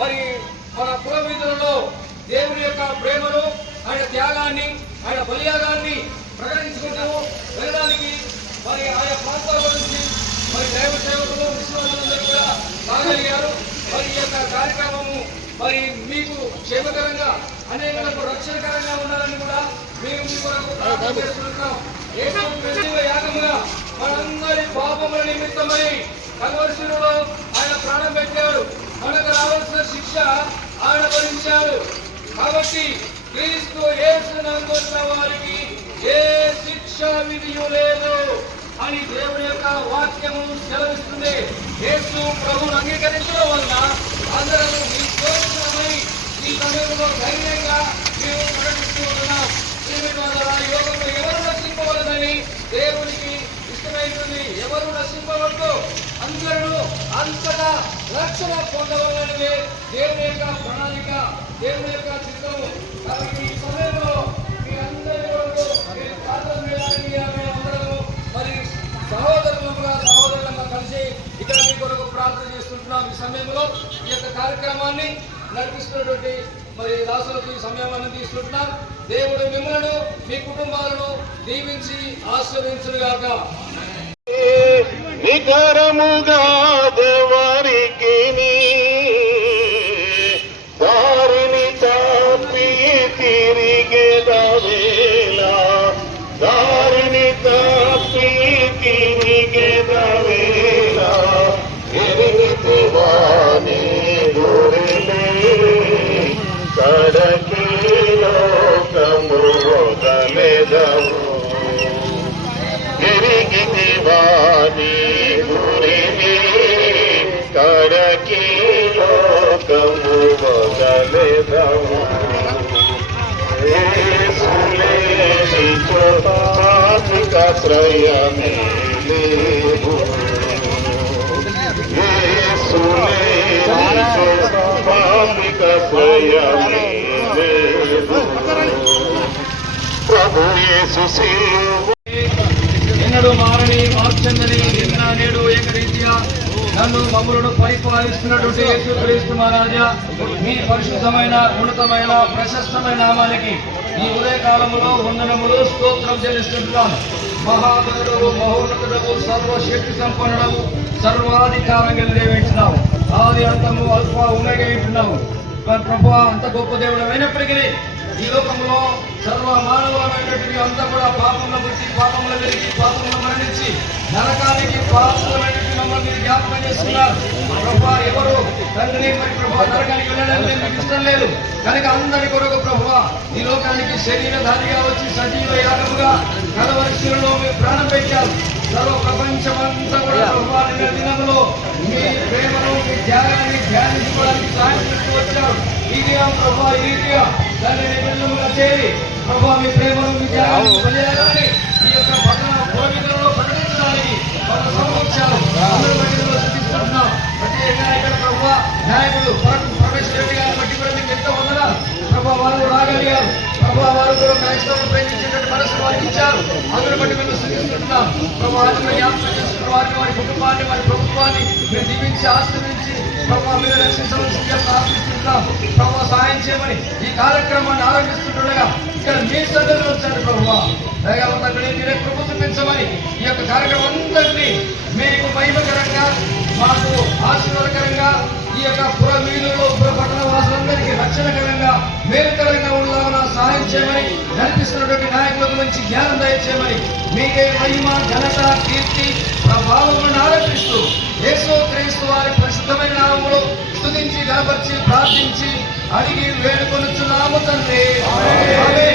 మరి మన పురవీధులలో దేవుని యొక్క ప్రేమను, ఆయన త్యాగాన్ని, ఆయన బలియాగాన్ని ప్రకటించుకుంటూ వెళ్ళడానికి మరి ఆయా ప్రాంతాల నుంచి మరి దైవ సేవకులు విశ్వాసులందరూ కూడా రాగలిగారు. మరి ఈ యొక్క కార్యక్రమము మరి మీకు క్షేమకరంగా, అనేకులకు రక్షణకరంగా ఉండాలని కూడా మేము మీ కొరకు ప్రార్థన చేస్తున్నాం. యాగముగా మనందరి పాపముల నిమిత్తమై కల్వరిశిలువలో ఆయన ప్రాణం పెట్టాడు. మనకు రావాల్సిన శిక్ష ఆయన భరించాడు. కాబట్టి క్రీస్తు యేసును నమ్ముకున్న వారికి ఏ శిక్ష విధియు లేదు అని దేవుని యొక్క వాక్యము సెలవిస్తుంది. యేసు ప్రభువును అంగీకరించడం వలన అందరూ మీ కోరికలమై ఈ సమయంలో ధైర్యంగా మేము ప్రకటిస్తూ ఉంటున్నాం. యోగంలో ఎవరు నశింపవలదని దేవునికి ఇష్టమైనది. ఎవరు నశింపవద్దు, అందరూ అంతటా రక్షణ పొందవలననే దేవుని యొక్క ప్రణాళిక, దేవుని యొక్క చిత్తము. కాబట్టి ఈ సమయంలో మీ అందరి వరకు ప్రార్థన చేయడానికి మేమందరము మరి సహోదరులంగా కలిసి ఇక్కడ మీ కొరకు ప్రార్థన చేస్తుంటున్నాం. ఈ సమయంలో ఈ యొక్క కార్యక్రమాన్ని నడిపిస్తున్నటువంటి మరి దాసులకు ఈ సమయాన్ని తీసుకుంటున్నాం. దేవుడు మిమ్మలను, మీ కుటుంబాలను దీవించి ఆశీర్వదించుగాక. వికరముగా దేవరికి దారిని తప్పి తిరిగేదవేళ, దారిని తప్పి తిరిగేదవేళ ఎరిగితే వాణి గురిలే కడకి లోకము వదలెదవు. ఎరిగితే వాణి గురిలే కడకి లోకము వదలెదవు. యేసులేని చోటాశ్రయమే లేవు. యేసులేని చోటాశ్రయమే లేవు. ప్రభు యేసు ఎన్నడూ మారని, మార్చందని, నిన్న నేడు ఏకరీత్యా నన్ను మమ్మలను పరిపాలిస్తున్నటువంటి యేసుక్రీస్తు మహారాజా, మీ పరిశుద్ధమైన, ఉన్నతమైన, ప్రశస్తమైన నామానికి ఈ ఉదయకాలంలో వందనములు, స్తోత్రం చెల్లిస్తుంటున్నాను. మహాగణుడవు, మహోన్నతుడవు, సర్వశక్తి సంపన్నుడవు, సర్వాధికారం కలిగినావు, ఆది అంతము, అల్ఫా ఒమేగా ఉంటున్నావు. ప్రభువా, అంత గొప్ప దేవుడు అయినప్పటికీ ఈ లోకంలో సర్వ మానవులమైనటువంటి అంతా కూడా పాపంలో పుట్టి, పాపంలో పెరిగి, పాపంలో మరణించి నరకానికి పాపమైనటువంటి మమ్మల్ని మీరు జ్ఞాపకం చేస్తున్నారు. ప్రభువా, ఎవరు తండ్రిని మరి ప్రభువా నరకానికి వెళ్ళడానికి మీకు ఇష్టం లేదు కనుక అందరి కొరకు ప్రభువా ఈ లోకానికి శరీరధారిగా వచ్చి సజీవ యాగముగా కల్వరిశిలువలో మీరు ప్రాణం పెట్టారు. సర్వ ప్రపంచమంతా కూడా ప్రభువా నిన్న దినంలో మీ ప్రేమను, మీ త్యాగాన్ని ధ్యానించుకోవడానికి సాయం చేస్తూ వచ్చారు. ఈ దినం ప్రభువా ఈ రీతిగా తండ్రిని బిడ్డలుగా చేరి ప్రభువా మీ ప్రేమను, మీ త్యాగాన్ని బలియాగాన్ని ఈ యొక్క పట్టణ పురవీధులలో ప్రకటించడానికి మన సమక్షాలు అందరూ బట్టిలో చూపిస్తున్నాం. ప్రత్యేకంగా ఇక్కడ ప్రభువా నాయకుడు ప్రొఫెసర్ రెడ్డి గారిని బట్టి కూడా మీకు ఎంతో వందనాలు. ప్రభువా వారు రాగలిగారు. ప్రభువా వారు కూడా క్రైస్తవులు ప్రేమించేటువంటి మనసు వారికి ఇచ్చారు. అందరూ బట్టి మేము చూపిస్తున్నాం. ప్రభువా జ్ఞాపకం చేసుకున్న వారిని, వారి కుటుంబాన్ని, వారి ప్రభుత్వాన్ని మీరు దీవించి ఆశ్రయించి ప్రభువా మీరు రక్షించవలసిందిగా ప్రార్థిస్తున్నాం. ప్రభువా సహాయం చేయమని ఈ కార్యక్రమాన్ని ఆరంభిస్తుండగా ఇక్కడ మీ సన్నిధిలో వచ్చారు. ప్రభువా దయగలందరినీ మీరే కృప చూపించమని ఈ యొక్క కార్యక్రమం అందరినీ మీకు మహిమకరంగా, మాకు ఆశీర్వాదకరంగా, ఈ యొక్క పురవీధుల్లో పట్టణ వాసులందరికీ రక్షణకరంగా, మేలుకరంగా ఉండేలా సహాయం చేయమని, నడిపిస్తున్నటువంటి నాయకులకు మంచి జ్ఞానం దయచేయమని, మీకే మహిమ, ఘనత, కీర్తి, ప్రభావములను ఆరోపిస్తూ యేసుక్రీస్తు వారి ప్రసిద్ధమైన నామములో స్తుతించి, గణపరిచి, ప్రార్థించి, అడిగి వేడుకొనుచున్నాము తండ్రి. ఆమేన్.